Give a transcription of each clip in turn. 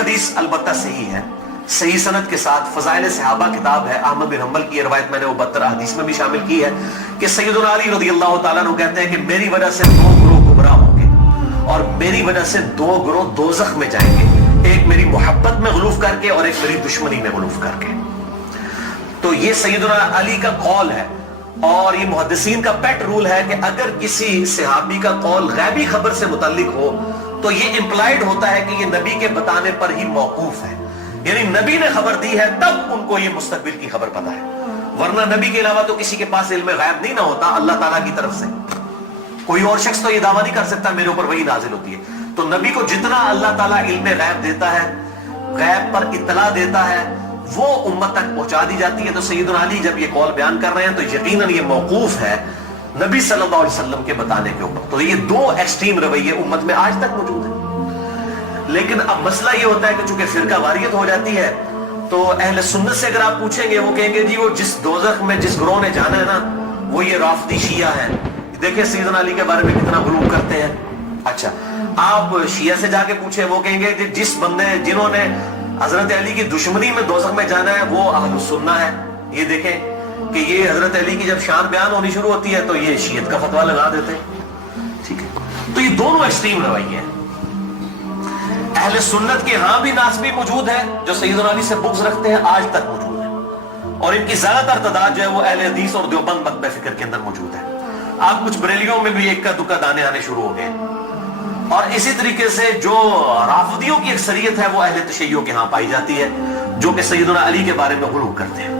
حدیث البتہ صحیح ہے، صحیح سند کے ساتھ، فضائل صحابہ کتاب ہے، احمد بن حنبل کی یہ روایت میں نے وہ 72 حدیث میں بھی شامل کی ہے کہ سیدنا علی رضی اللہ تعالیٰ عنہ کہتے ہیں کہ میری وجہ سے 2 گروہ گمراہ ہوں گے اور میری وجہ سے 2 گروہ دوزخ میں جائیں گے، ایک میری محبت میں غلوف کر کے اور ایک میری دشمنی میں غلوف کر کے۔ تو یہ سیدنا علی کا قول ہے، اور یہ محدثین کا پیٹ رول ہے کہ اگر کسی صحابی کا قول غیبی خبر سے متعلق ہو تو یہ امپلائیڈ ہوتا ہے کہ یہ نبی کے بتانے پر ہی موقوف ہے، یعنی نبی نے خبر دی ہے تب ان کو یہ مستقبل کی خبر پتا ہے، ورنہ نبی کے علاوہ تو کسی کے پاس علم غیب نہیں نہ ہوتا اللہ تعالیٰ کی طرف سے۔ کوئی اور شخص تو یہ دعویٰ نہیں کر سکتا میرے اوپر وحی نازل ہوتی ہے، تو نبی کو جتنا اللہ تعالیٰ علم غیب دیتا ہے، غیب پر اطلاع دیتا ہے، وہ امت تک پہنچا دی جاتی ہے۔ تو سیدنا علی جب یہ قول بیان کر رہے ہیں تو یقیناً یہ موقوف ہے نبی صلی اللہ علیہ وسلم کے بتانے کے اوپر۔ تو یہ 2 ایکسٹریم رویے امت میں آج تک موجود ہیں۔ لیکن اب مسئلہ یہ ہوتا ہے کہ چونکہ فرقہ واریت ہو جاتی ہے تو اہل سنت سے اگر آپ پوچھیں گے وہ کہیں گے جی وہ جس دوزخ میں جس گروہ نے جانا ہے نا وہ یہ رافضی شیعہ ہیں، دیکھیں سیدنا علی کے بارے میں کتنا غلو کرتے ہیں۔ اچھا آپ شیعہ سے جا کے پوچھیں وہ کہیں گے جس بندے جنہوں نے حضرت علی کی دشمنی میں دوزخ میں جانا ہے وہ اہل السنہ ہے۔ یہ دیکھیں کہ یہ حضرت علی کی جب شان بیان ہونی شروع ہوتی ہے تو یہ شیعت کا فتویٰ لگا دیتے ہیں، ٹھیک ہے۔ تو یہ دونوں ایکسٹریم رویے ہیں۔ اہل سنت کے ہاں بھی ناسبی موجود ہیں جو سیدنا علی سے بغض رکھتے ہیں، آج تک موجود ہیں، اور ان کی زیادہ تر تعداد جو ہے وہ اہل حدیث اور دیوبند مکتبہ فکر کے اندر موجود ہے۔ آپ کچھ بریلیوں میں بھی ایک کا دکا دانے آنے شروع ہو گئے، اور اسی طریقے سے جو رافضیوں کی اکثریت ہے وہ اہل تشیع کے ہاں پائی جاتی ہے جو کہ سیدنا علی کے بارے میں غلو کرتے ہیں۔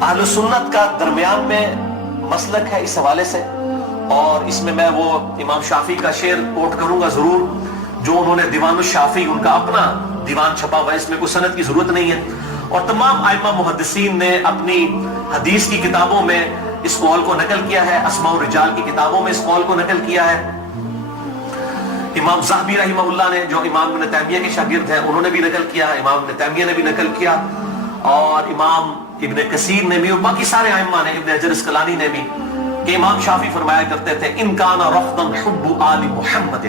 اہل سنت کا درمیان میں مسلک ہے اس حوالے سے، اور اس میں میں وہ امام شافعی کا شعر کوٹ کروں گا ضرور، جو انہوں نے دیوان الشافعی ان کا اپنا دیوان چھپا ہوا ہے، اس میں کوئی سند کی ضرورت نہیں ہے، اور تمام ائمہ محدثین نے اپنی حدیث کی کتابوں میں اس قول کو نقل کیا ہے، اسماء الرجال کی کتابوں میں اس قول کو نقل کیا ہے۔ امام ذہبی رحمہ اللہ نے جو امام ابن تیمیہ کے شاگرد ہیں انہوں نے بھی نقل کیا، امام ابن تیمیہ نے بھی نقل کیا، اور امام ابن کثیر نے بھی، اور باقی سارے ائمہ نے، ابن حجر اسقلانی نے بھی، کہ امام شافعی فرمایا کرتے تھے ان کان رفضا حب آل محمد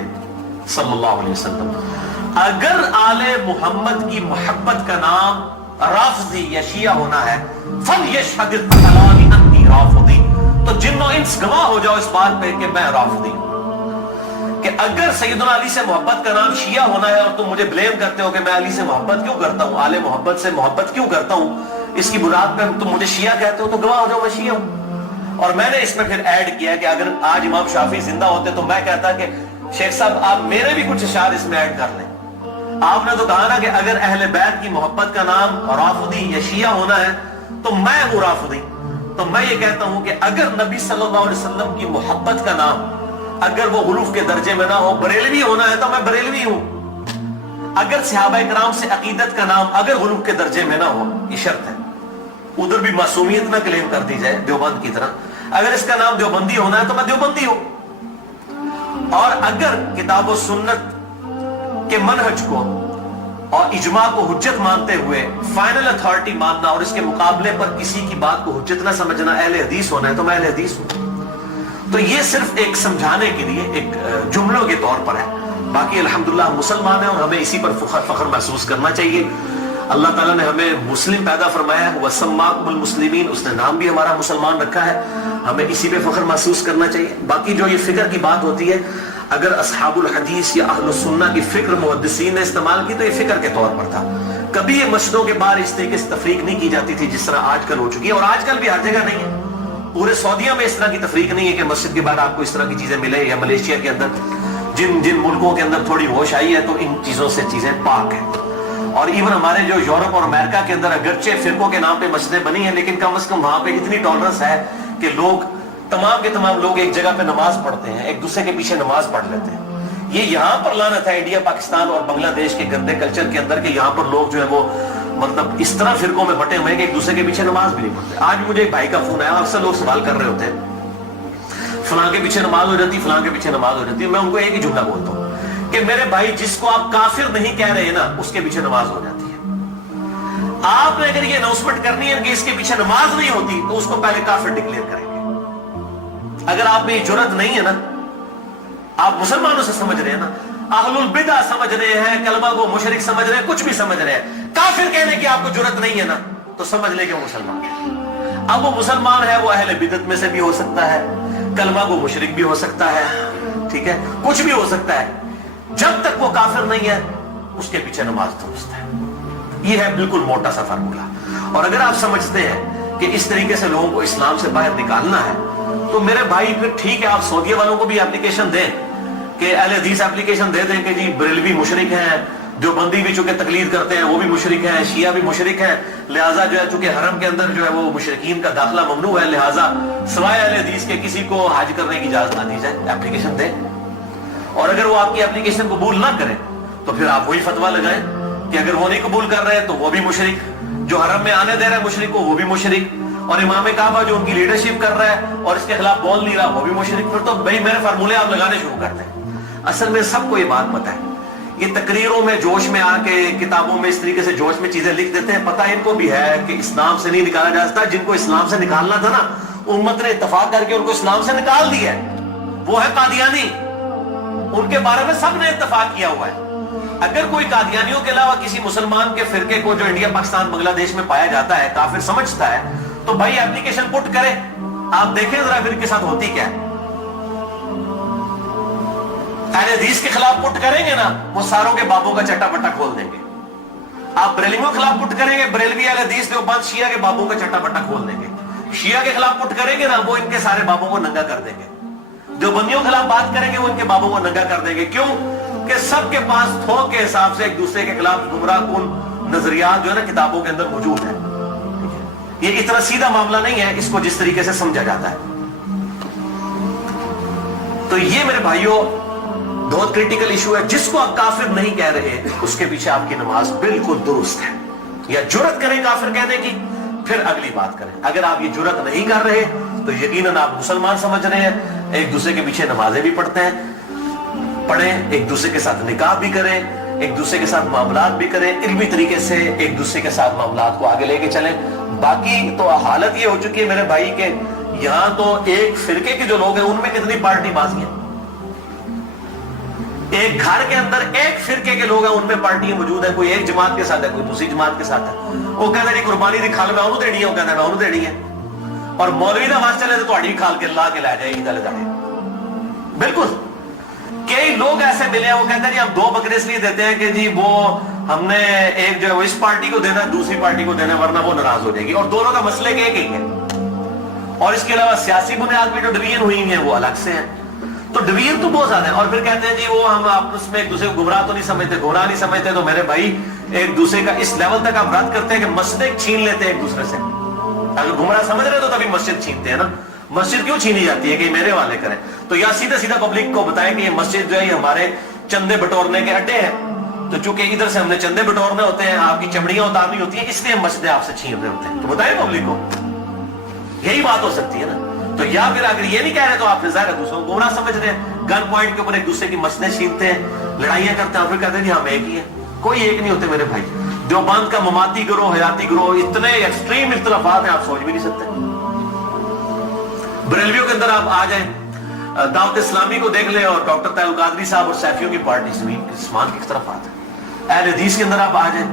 صلی اللہ علیہ وسلم، اگر آل محمد کی محبت کا نام رافضی یا شیعہ ہونا ہے فلیشہد الثقلان انی رافضی، تو جن و انس گواہ ہو جاؤ اس بات پہ کہ میں رافضی ہوں۔ کہ اگر سیدنا علی سے محبت کا نام شیعہ ہونا ہے اور تم مجھے بلیم کرتے ہو کہ میں علی سے محبت کیوں کرتا ہوں، آل محبت سے محبت کیوں کرتا ہوں، اس کی بنیاد پہ تم مجھے شیعہ کہتے ہو، تو گواہ ہو جاؤ میں شیعہ ہوں۔ اور میں نے اس میں پھر ایڈ کیا کہ اگر آج امام شافعی زندہ ہوتے تو میں کہتا کہ شیخ صاحب آپ میرے بھی کچھ اشعار اس میں ایڈ کر لیں۔ آپ نے تو کہا نا کہ اگر اہل بیت کی محبت کا نام رافضی یا شیعہ ہونا ہے تو میں ہوں رافضی، تو میں یہ کہتا ہوں کہ اگر نبی صلی اللہ علیہ وسلم کی محبت کا نام اگر وہ غلوف کے درجے میں نہ ہو، بریلوی ہونا ہے تو میں بریلوی ہوں۔ اگر صحابہ کرام سے عقیدت کا نام اگر غلوف کے درجے میں نہ ہو، یہ شرط ہے، ادھر بھی معصومیت نہ کلیم کر دی جائے دیوبند کی طرح، اگر اس کا نام دیوبندی ہونا ہے تو میں دیوبندی ہوں۔ اور اگر کتاب و سنت کے منہج کو اور اجماع کو حجت مانتے ہوئے فائنل اتھارٹی ماننا اور اس کے مقابلے پر کسی کی بات کو حجت نہ سمجھنا اہل حدیث ہونا ہے تو میں اہل حدیث ہوں۔ تو یہ صرف ایک سمجھانے کے لیے ایک جملوں کے طور پر ہے، باقی الحمدللہ ہم مسلمان ہیں اور ہمیں اسی پر فخر محسوس کرنا چاہیے۔ اللہ تعالیٰ نے ہمیں مسلم پیدا فرمایا ہے، وَسَمَّاكُمُ الْمُسْلِمِينَ، اس نے نام بھی ہمارا مسلمان رکھا ہے، ہمیں اسی پہ فخر محسوس کرنا چاہیے۔ باقی جو یہ فکر کی بات ہوتی ہے، اگر اصحاب الحدیث یا اہل السنہ کی فکر محدثین نے استعمال کی تو یہ فکر کے طور پر تھا، کبھی یہ مسجدوں کے باہر اس طریقے سے تفریق نہیں کی جاتی تھی جس طرح آج کل ہو چکی ہے، اور آج کل بھی ہر جگہ نہیں ہے۔ پورے سعودیہ میں اس طرح کی تفریق نہیں ہے کہ مسجد کے باہر آپ کو اس طرح کی چیزیں ملے، یا ملیشیا کے اندر جن ملکوں کے اندر تھوڑی ہوش آئی ہے تو ان چیزوں سے چیزیں پاک ہیں۔ اور ایون ہمارے جو یورپ اور امریکہ کے اندر اگرچہ فرقوں کے نام پہ مسجدیں بنی ہیں لیکن کم از کم وہاں پہ اتنی ٹالرنس ہے کہ لوگ تمام کے تمام لوگ ایک جگہ پہ نماز پڑھتے ہیں، ایک دوسرے کے پیچھے نماز پڑھ لیتے ہیں۔ یہ یہاں پر لعنت ہے انڈیا، پاکستان اور بنگلہ دیش کے گندے کلچر کے اندر کہ یہاں پر لوگ جو ہے وہ مطلب اس طرح فرقوں میں بٹے ہوئے ہیں کہ ایک دوسرے کے پیچھے نماز بھی نہیں پڑھتے۔ آج مجھے ایک بھائی کا فون آیا، اکثر لوگ سوال کر رہے ہوتے ہیں فلاں کے پیچھے نماز ہو جاتی، فلاں کے پیچھے نماز ہو جاتی ہے۔ میں ان کو ایک ہی جملہ بولتا ہوں کہ میرے بھائی جس کو آپ کافر نہیں کہہ رہے ہیں نا اس کے پیچھے نماز ہو جاتی ہے۔ آپ نے اگر یہ اناؤنسمنٹ کرنی ہے کہ اس کے پیچھے نماز نہیں ہوتی تو اس کو پہلے کافر ڈکلیئر کریں گے۔ اگر آپ میں یہ جرات نہیں ہے نا، آپ مسلمانوں سے سمجھ رہے ہیں نا، अहलुल बिदा समझ रहे हैं, कलमा को मुशरिक समझ रहे हैं, कुछ भी समझ रहे हैं, काफिर कहने की आपको जरूरत नहीं है ना, तो समझ ले कि वो मुसलमान है। अब वो मुसलमान है, वो अहले बिदत में से भी हो सकता है, कलमा को मुशरिक भी हो सकता है, ठीक है, कुछ भी हो सकता है, जब तक वो काफिर नहीं है उसके पीछे नमाज दुरुस्त है। ये है बिल्कुल मोटा सा फार्मूला। और अगर आप समझते हैं कि इस तरीके से लोगों को इस्लाम से बाहर निकालना है, तो मेरे भाई फिर ठीक है, आप सऊदी वालों को भी एप्लीकेशन दें कि अहले हदीस एप्लीकेशन दे दें कि जी बरेलवी मुशरिक हैं, जो बंदी भी चूंकि तकलीद करते हैं वो भी मुशरिक हैं, शिया भी मुशरिक हैं, लिहाजा जो है चूंकि हरम के अंदर जो है वो मुशरिकीन का दाखिला ममनू है, लिहाजा सिवाय अहले हदीस के किसी को हज करने की इजाजत ना दी जाए। एप्लीकेशन दें। और अगर वो आपकी एप्लीकेशन कबूल ना करें तो फिर आप वही फतवा लगाएं कि अगर वो नहीं कबूल कर रहे हैं तो वो भी मुशरिक, जो हरम में आने दे रहा है मुशरिक को वो भी मुशरिक, और इमाम काबा जो उनकी लीडरशिप कर रहा है और इसके खिलाफ बोल नहीं रहा वो भी मुशरिक। फिर तो भाई मेरे फार्मूले आप लगाने शुरू करते हैं। असल में सबको ये बात पता है, ये तकरीरों में जोश में आके किताबों में इस तरीके से जोश में चीजें लिख देते हैं, पता इनको भी है कि इस्लाम से नहीं निकाला जा सकता। जिनको इस्लाम से निकालना था ना, उम्मत ने इत्तेफाक करके उनको इस्लाम से निकाल दिया है, वो है कादियानी। उनके बारे में सबने इत्तेफाक किया हुआ है। अगर कोई कादियानियों के अलावा किसी मुसलमान के फिरके को जो इंडिया पाकिस्तान बांग्लादेश में पाया जाता है काफिर समझता है, तो भाई एप्लीकेशन पुट करे, आप देखें जरा फिर के साथ होती क्या है। अहले हदीस के खिलाफ पुट करेंगे ना, वो सारों के बाबों का चट्टा पट्टा खोल देंगे। आप बरेलवियों के खिलाफ पुट करेंगे, बरेलवी अहले हदीस देवबंद शिया के बाबों का चट्टा पट्टा खोल देंगे। शिया के खिलाफ पुट करेंगे ना, वो इनके सारे बाबों को नंगा कर देंगे। जो बंदियों के खिलाफ बात करेंगे वो इनके बाबों को नंगा कर देंगे। क्यों? कि सबके पास थोक के हिसाब से एक दूसरे के खिलाफ गुमराह कुन नजरियात जो है ना किताबों के अंदर मौजूद है। ये इतना सीधा मामला नहीं है इसको जिस तरीके से समझा जाता है। तो ये मेरे भाइयों बहुत क्रिटिकल इशू है। जिसको आप काफिर नहीं कह रहे उसके पीछे आपकी नमाज बिल्कुल दुरुस्त है। या जुर्रत करें काफिर कहने की, फिर अगली बात करें। अगर आप ये जुर्रत नहीं कर रहे तो यकीनन आप मुसलमान समझ रहे हैं, एक दूसरे के पीछे नमाजें भी पढ़ते हैं, पढ़ें, एक दूसरे के साथ निकाह भी करें, एक दूसरे के साथ मामलात भी करें, इल्मी तरीके से एक दूसरे के साथ मामलात को आगे लेके चलें। बाकी तो हालत ये हो चुकी है मेरे भाई के यहां तो एक फिरके के जो लोग हैं उनमें कितनी पार्टी बाजी है। एक घर के अंदर एक फिरके के लोग हैं उनमें पार्टियां मौजूद है, कोई एक जमात के साथ है, कोई दूसरी जमात के साथ है। वो कहते हैं कुर्बानी की खाल मैं उन्होंने देनी है, वो कहता है मैं उन्होंने देनी है, और मौलवी का वास्ते चले तो तुम्हारी खाल के ला के ला जाएगी दल जाए। बिल्कुल कई लोग ऐसे मिले हैं वो कहते हैं जी हम 2 बकरे इसलिए देते हैं कि जी वो हमने एक जो है वो इस पार्टी को देना दूसरी पार्टी को देना वरना वो नाराज हो जाएगी, और दोनों का मसले एक ही है। और इसके अलावा सियासी बुनियाद पर जो डिवीजन हुई है वो अलग से है। तो डिवीजन तो बहुत ज्यादा है। और फिर कहते हैं जी वो हम आपस में एक दूसरे को गुमराह तो नहीं समझते, गुमराह नहीं समझते। तो मेरे भाई एक दूसरे का इस लेवल तक आप रद्द करते हैं कि मस्जिद छीन लेते हैं एक दूसरे से। अगर गुमराह समझ रहे तो तभी मस्जिद छीनते हैं ना। मस्जिद क्यों छीनी जाती है कि मेरे वाले करें? तो या सीधा सीधा पब्लिक को बताएं कि ये मस्जिद जो है हमारे चंदे बटोरने के अड्डे हैं, तो चूंकि इधर से हमने चंदे बटोरने होते हैं, आपकी चमड़ियां उतारनी होती है, इसलिए हम मस्जिदें आपसे छीन रहे होते हैं। तो बताएं पब्लिक को, यही बात हो सकती है ना। तो या फिर अगर ये नहीं कह रहे तो आप ज़ाहिर है दूसरों को गुमराह समझ रहे हैं, गन पॉइंट के ऊपर एक दूसरे की मस्जिदें छीनते हैं, लड़ाइयां करते हैं, और फिर कहते हैं जी हम एक ही है। कोई एक नहीं होते मेरे भाई। देवबंद का ममाती गिरोह, हयाती गिरोह, इतने एक्सट्रीम इख्तिलाफात हैं आप सोच भी नहीं सकते। बरेलवियों के अंदर आप आ जाएं, दावत इस्लामी को देख ले और डॉक्टर तैयब कादरी साहब और सैफियों की पार्टी जमीन आसमान की तरफ आते हैं। अहले हदीस के अंदर आप आ जाएं,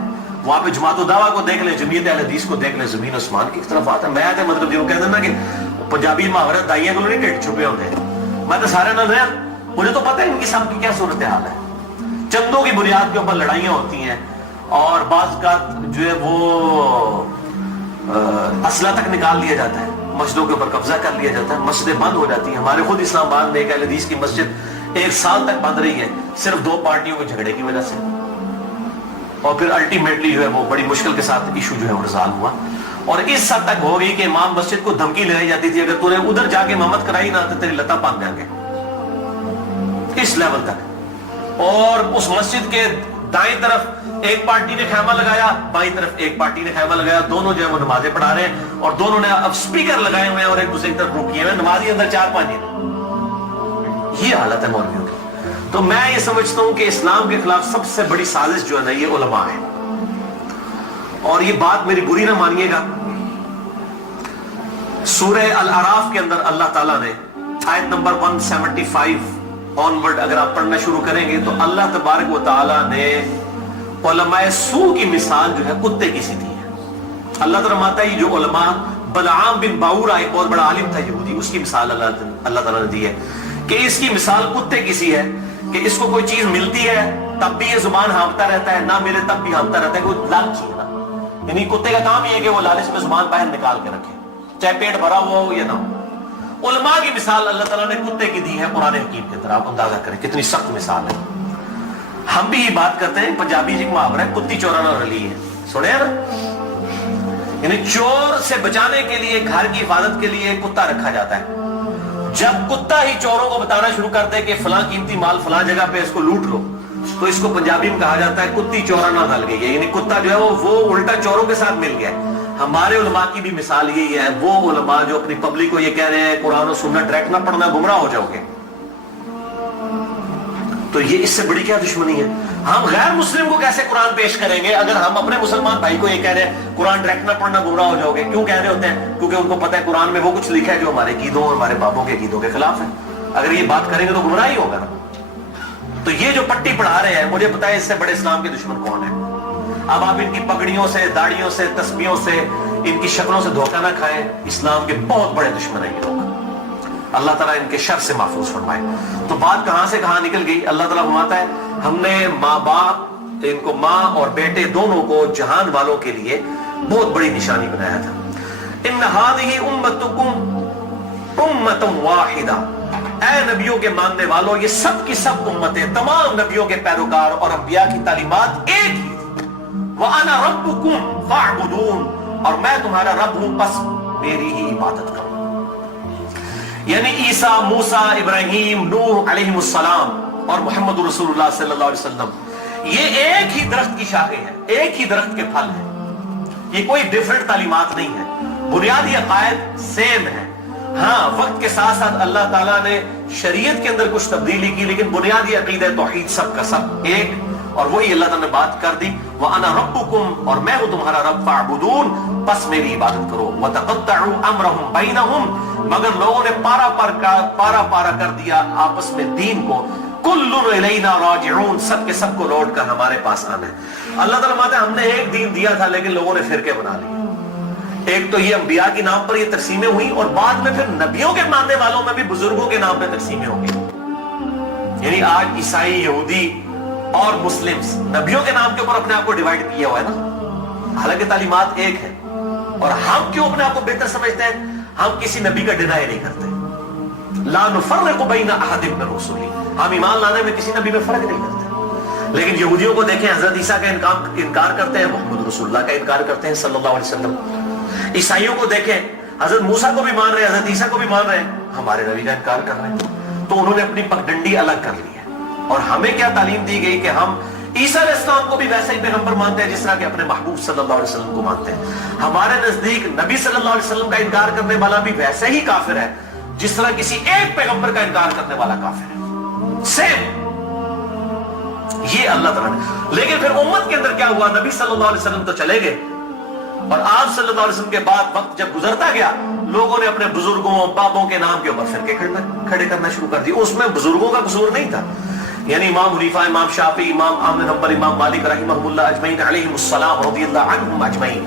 वहां पे जमात दावा को देख ले, जमीयत अहले हदीस को देख ले, जमीन आसमान की तरफ आता है। मैं तो मतलब जो कहते हैं ना कि पंजाबी मुहावरत दाइयां को नहीं ढिड छुपे होते हैं, मैं तो सारे ना रहा, मुझे तो पता है इनकी सबकी क्या सूरत हाल है। चंदों की बुनियाद के ऊपर लड़ाइयां होती हैं और बाज़ का जो है वो असला तक निकाल लिया जाता है, मस्जिदों के ऊपर कब्जा कर लिया जाता है, मस्जिदें बंद हो जाती हैं। हमारे खुद इस्लामाबाद में एक अहले हदीस की मस्जिद 1 साल तक बंद रही है सिर्फ 2 पार्टियों के झगड़े की वजह से, और फिर अल्टीमेटली जो है वो बड़ी मुश्किल के साथ इशू जो है वो रिजॉल्व हुआ। और इस हद तक हो गई कि इमाम मस्जिद को धमकी लगाई जाती थी अगर तूने उधर जाके इमामत कराई ना तो तेरी लता पान देंगे, इस लेवल तक। और उस मस्जिद के दाएं तरफ एक पार्टी ने खैमा लगाया, बाईं तरफ एक पार्टी ने खैमा लगाया, दोनों जो है वो नमाजें पढ़ा रहे हैं और दोनों ने अब स्पीकर लगाए हुए हैं और एक दूसरे की तरफ रुक किए हुए, नमाजी अंदर 4-5 हैं। ये हालत है मौलवियों की। तो मैं ये समझता हूं कि इस्लाम के खिलाफ सबसे बड़ी साजिश जो है ना ये उलमा है। और ये बात मेरी बुरी ना मानिएगा, सूरह अल-अराफ के अंदर अल्लाह ताला ने आयत नंबर 175 ऑनवर्ड अगर आप पढ़ना शुरू करेंगे तो अल्लाह तबारक व तआला ने उलमाए सू की मिसाल जो है कुत्ते की सी दी है। अल्लाह ताला माता है जो उलमा बलआम बिन बाऊरा एक बहुत बड़ा आलिम था यहूदी, उसकी मिसाल अल्लाह ताला ने दी है कि इसकी मिसाल कुत्ते की सी है कि इसको कोई चीज मिलती है तब भी ये जुबान हाँफता रहता है, ना मिले तब भी हाँफता रहता है, कोई लालची है ना। यानी कुत्ते का काम ये है कि वो लालच में जुबान बाहर निकाल के रखे, चाहे पेट भरा हुआ हो या ना हो। उलमा की मिसाल अल्लाह ताला ने कुत्ते की दी है कुरान हकीम की तरह। आप अंदाजा करें कितनी सख्त मिसाल है। हम भी ये बात करते हैं, पंजाबी जी मुहावरा है कुत्ती चोराना रली है, सुने ना। यानी चोर से बचाने के लिए, घर की हिफाजत के लिए कुत्ता रखा जाता है। जब कुत्ता ही चोरों को बताना शुरू कर दे कि फलां कीमती माल फलां जगह पे इसको लूट लो, तो इसको पंजाबी में कहा जाता है कुत्ती चोराना रल गई है। यानी कुत्ता जो है वो उल्टा चोरों के साथ मिल गया है। हमारे उलमा की भी मिसाल यही है, वो उलमा जो अपनी पब्लिक को ये कह रहे हैं कुरान और सुन्नत डायरेक्ट ना पढ़ना गुमराह हो जाओगे, तो ये इससे बड़ी क्या दुश्मनी है। हम गैर मुस्लिम को कैसे कुरान पेश करेंगे अगर हम अपने मुसलमान भाई को ये कह रहे हैं कुरान डायरेक्ट ना पढ़ना गुमराह हो जाओगे। क्यों कह रहे होते हैं? क्योंकि उनको पता है कुरान में वो कुछ लिखा है जो हमारे कीदों और हमारे बाबों के कीदों के खिलाफ है। अगर ये बात करेंगे तो गुमराह ही होगा ना। तो ये जो पट्टी पढ़ा रहे हैं, मुझे पता है इससे बड़े इस्लाम के दुश्मन कौन है। अब आप इनकी पगड़ियों से, दाढ़ियों से, तस्बीहों से, इनकी शक्लों से धोखा ना खाएं। इस्लाम के बहुत बड़े दुश्मन है ये लोग। अल्लाह ताला इनके शर से महफूज फरमाए। तो बात कहां से कहां निकल गई। अल्लाह ताला फरमाता है हमने माँ बाप, इनको माँ और बेटे दोनों को जहान वालों के लिए बहुत बड़ी निशानी बनाया था। इन हादिही उम्मतुकुम उम्मतुम वाहिदा, ऐ नबियों के मानने वालों ये सब की सब उम्मतें, तमाम नबियों के पैरोकार और अंबिया की तालीमात एक ही। व अना रब्बुकुम फअबुदून, और मैं तुम्हारा रब हूं बस मेरी ही इबादत करो। यानी ईसा, मूसा, इब्राहिम, नूह अलैहिमुस्सलाम और मोहम्मद रसूलुल्लाह सल्लल्लाहु अलैहि वसल्लम, ये एक ही दरख्त की शाखें हैं, एक ही दरख्त के फल हैं। ये कोई डिफरेंट तालीमात नहीं है, बुनियादी अकायद सेम है। हाँ, वक्त के साथ साथ अल्लाह ताला ने शरीयत के अंदर कुछ तब्दीली की, लेकिन बुनियादी अकीदा तौहीद सब का सब एक, और वही अल्लाह ताला ने बात कर दी। व अना रब्बुकुम, और मैं हूं तुम्हारा रब, फअबुदून, बस मेरी इबादत करो। व तक़त्तअू अम्रहुम बैनहुम, मगर लोगों ने पारा पारा कर दिया आपस में दीन को। कुल्लुन इलैना राजिऊन, सब के सब को लौट कर हमारे पास आना है। अल्लाह ताला मानते हैं हमने एक दीन दिया था लेकिन लोगों ने फिरके बना लिए। एक तो ये अंबिया के नाम पर ये तकसीमें हुई, और बाद में फिर नबियों के मानने वालों में भी बुजुर्गों के नाम पर तकसीमें हो गई। यानी आज ईसाई, यहूदी और मुस्लिम्स नबियों के नाम के ऊपर अपने आप को डिवाइड किया हुआ है ना, हालांकि तालीमात एक है। और हम क्यों अपने आप को बेहतर समझते हैं? हम किसी नबी का डिनाई नहीं करते। ला नुफर्रिकु बैना अहदिम मिन रुसुली, हम ईमान लाने में किसी नबी में फर्क नहीं करते। लेकिन यहूदियों को देखें, हजरत ईसा का इनकार करते हैं, मोहम्मद रसूलुल्लाह का इनकार करते हैं सल्लल्लाहु अलैहि वसल्लम। ईसाइयों को देखें, हजरत मूसा को भी मान रहे हैं, हजरत ईसा को भी मान रहे हैं, हमारे नबी का इनकार कर रहे हैं। तो उन्होंने अपनी पगडंडी अलग कर ली है। और हमें क्या तालीम दी गई कि हम ईसा अलैहिस्सलाम को भी वैसे ही पैगंबर मानते हैं जिस तरह के अपने महबूब सल्लल्लाहु अलैहि वसल्लम को मानते हैं। हमारे नजदीक नबी सल्लल्लाहु अलैहि वसल्लम का इनकार करने वाला भी वैसे ही काफिर है जिस तरह किसी एक पैगंबर का इनकार करने वाला काफिर है। सेम ये अल्लाह ताला ने। लेकिन फिर उम्मत के अंदर क्या हुआ? नबी सल्लल्लाहु अलैहि वसल्लम तो चले गए, और आप सल्लल्लाहु अलैहि वसल्लम के बाद वक्त जब गुजरता गया, लोगों ने अपने बुजुर्गों, बाबों के नाम के ऊपर फिरके खड़े करना शुरू कर दिए। उसमें बुजुर्गों का कसूर नहीं था। यानी इमाम हनीफा, इमाम शाफी, इमाम अहमद हम्बल, इमाम मालिक रहमहुल्लाह अजमईन अलैहिमुस्सलाम रज़ियल्लाहु अन्हुम अजमईन,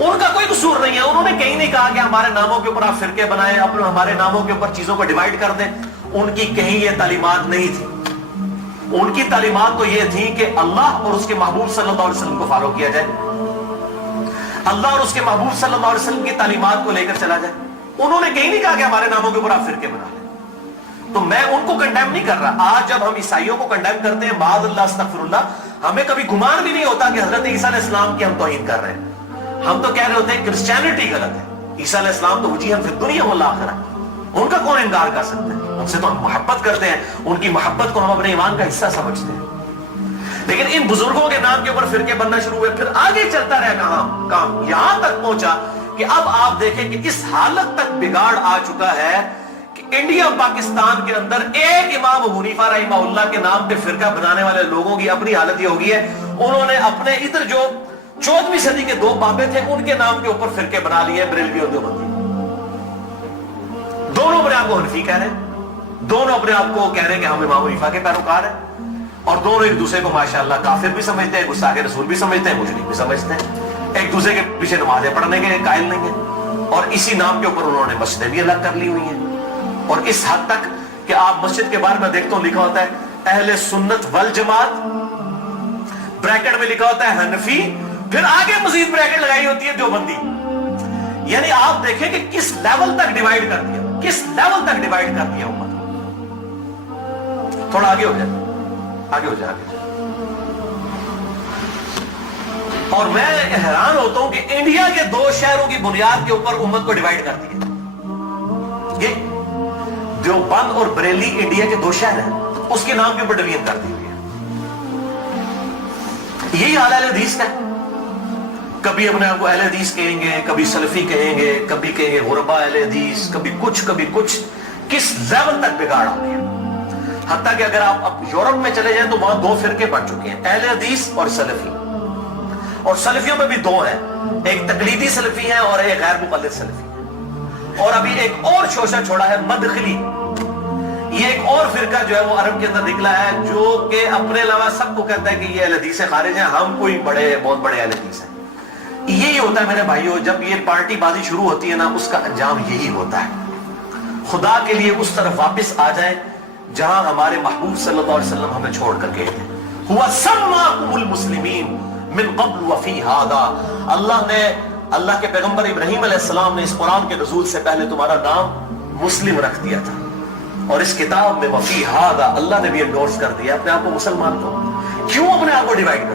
उनका कोई कसूर नहीं है। उन्होंने कहीं नहीं कहा कि हमारे नामों के ऊपर आप फिरके बनाएं, अपने हमारे नामों के ऊपर चीजों को डिवाइड कर दें। उनकी कहीं ये तालीमात नहीं थी। उनकी तालीमात तो ये थी कि अल्लाह और उसके महबूब सल्लल्लाहु अलैहि वसल्लम को फॉलो किया जाए, अल्लाह और उसके महबूब सल्लल्लाहु अलैहि वसल्लम की तालीमात को लेकर चला जाए। उन्होंने कहीं नहीं कहा कि हमारे नामों के ऊपर आप फिरके बना लें। तो मैं उनको कंडेम नहीं कर रहा। आज जब हम ईसाइयों को कंडेम करते हैं, माअल्लाह अस्तगफिरुल्लाह, हमें कभी गुमान भी नहीं होता कि हजरत ईसा अलैहिस्सलाम की हम तौहीन कर रहे हैं। हम तो कह रहे होते हैं क्रिश्चियनिटी गलत है, ईसा अलैहिस्सलाम तो वजी हम फिर दुनिया वल आखिरा, उनका कौन इनकार कर सकते हैं? उनसे तो हम मोहब्बत करते हैं, उनकी मोहब्बत को हम अपने ईमान का हिस्सा समझते हैं। लेकिन इन बुजुर्गों के नाम के ऊपर फिरके बनना शुरू हुए, फिर आगे चलता रहा काम यहां तक पहुंचा कि अब आप देखें कि इस हालत तक बिगाड़ आ चुका है कि इंडिया पाकिस्तान के अंदर एक इमाम अबू हनीफा रहमहुल्लाह के नाम पे फिरका बनाने वाले लोगों की अपनी हालत ये होगी है, उन्होंने अपने इधर जो 14वीं सदी के दो बाबे थे उनके नाम के ऊपर फिरके बना लिए, बरेलवी और देवबंदी। दोनों अपने आप को हनफी कह रहे हैं, دونوں اپنے آپ کو کہہ رہے ہیں کہ ہم امام حنیفہ کے پیروکار ہیں, اور دونوں ایک دوسرے کو ماشاءاللہ کافر بھی سمجھتے ہیں, گستاخ رسول بھی سمجھتے ہیں, مشرک بھی سمجھتے ہیں, ایک دوسرے کے پیچھے نمازیں پڑھنے کے قائل نہیں ہیں, اور اسی نام کے اوپر انہوں نے مسجدیں بھی الگ کر لی ہوئی ہیں. اور اس حد تک کہ آپ مسجد کے باہر میں دیکھتا ہوں لکھا ہوتا ہے اہل سنت والجماعت, بریکٹ میں لکھا ہوتا ہے حنفی, پھر آگے مزید بریکٹ لگائی ہوتی ہے دیوبندی. یعنی آپ دیکھیں کہ کس لیول تک ڈیوائیڈ کر دیا, کس لیول تک ڈیوائیڈ کر دیا امت. تھوڑا آگے ہو جائے, آگے ہو جائے, آگے جائے. اور میں حیران ہوتا ہوں کہ انڈیا کے 2 شہروں کی بنیاد کے اوپر امت کو ڈیوائیڈ کر دیا. یہ دیوبند اور بریلی انڈیا کے 2 شہر ہیں, اس کے نام کے اوپر ڈویژن کر دی ہوئی ہے. یہی حال اہل حدیث کا ہے. کبھی اپنے آپ کو اہل حدیث کہیں گے, کبھی سلفی کہیں گے, کبھی کہیں گے غربا اہل حدیث, کبھی کچھ. کس لیول تک بگاڑ ہو گیا. حتیٰ کہ اگر آپ یورپ میں چلے جائیں تو وہاں 2 فرقے پڑ چکے ہیں, اہل حدیث اور سلفی. اور سلفیوں میں بھی 2 ہیں, ایک تقلیدی سلفی ہے اور ایک غیر مقلد سلفی ہے. اور ابھی ایک اور شوشہ چھوڑا ہے مدخلی. یہ ایک اور فرقہ جو ہے وہ عرب کے اندر نکلا ہے, جو کہ اپنے علاوہ سب کو کہتا ہے کہ یہ اہل حدیث سے خارج ہیں, ہم کوئی بہت بڑے اہل حدیث ہیں. یہی ہوتا ہے میرے بھائیوں, جب یہ پارٹی بازی شروع ہوتی ہے نا, اس کا انجام یہی ہوتا ہے. خدا کے لیے اس طرف واپس آ جائیں جہاں ہمارے محبوب صلی اللہ علیہ وسلم ہمیں چھوڑ کر گئے تھے. ہوا سماکم المسلمین من قبل وفی ھذا. اللہ کے پیغمبر ابراہیم علیہ السلام نے اس قرآن کے نزول سے پہلے تمہارا نام مسلم رکھ دیا تھا, اور اس کتاب میں وفی ھذا اللہ نے بھی انڈورس کر دیا اپنے آپ کو مسلمان کو. کیوں اپنے آپ کو ڈیوائیڈ کر